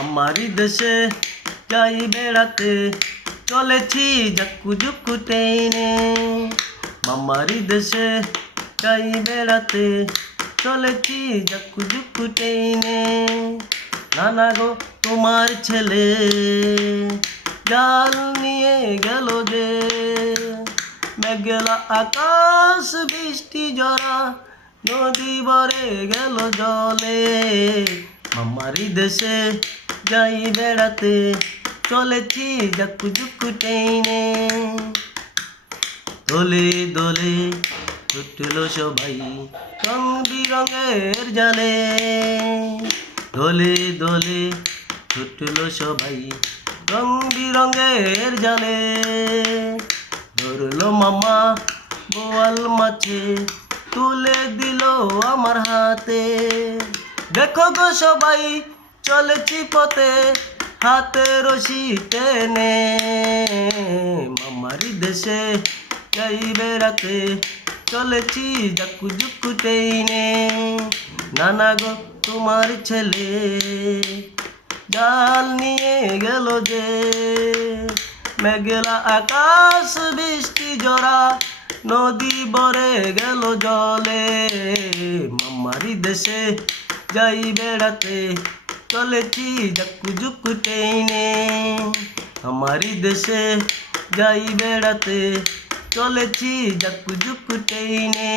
আমারি দেশে যাই বেড়াতে চলেছি জাক্কু জুক্কু টেনে। মামারি দেশে যাই বেড়াতে চলেছি জাক্কু জুক্কু টেনে। নানা গো তোমার ছেলে জাল নিয়ে গেল যে, মেঘলা আকাশ বৃষ্টি জরা নদী ভরে গেল জলে। মামারি দেশে যাই বেড়াতে চলেছি জাক্কু জুক্কু টেনে। দোলে দোলে ছুটলো সবাই রং বিরঙের জালে। দোলে দোলে ছুটলো সবাই রং বিরঙের জালে। ধরলো মামা বোয়াল মাছে তুলে দিল আমার হাতে। দেখো গো সবাই চলেছি পথে হাতে রশি টেনে। মামারি দেশে যাই বেড়াতে চলেছি জাক্কু জুক্কু টেনে। নানা গো তোমার ছেলে জাল নিয়ে গেল যে, মেঘলা আকাশ বৃষ্টি জরা নদী ভরে গেল জলে। মামারি দেশে যাই বেড়াতে চলেছি জাক্কু জুক্কু টেনে। আমারি দেশে যাই বেড়াতে চলেছি জাক্কু জুক্কু টেনে।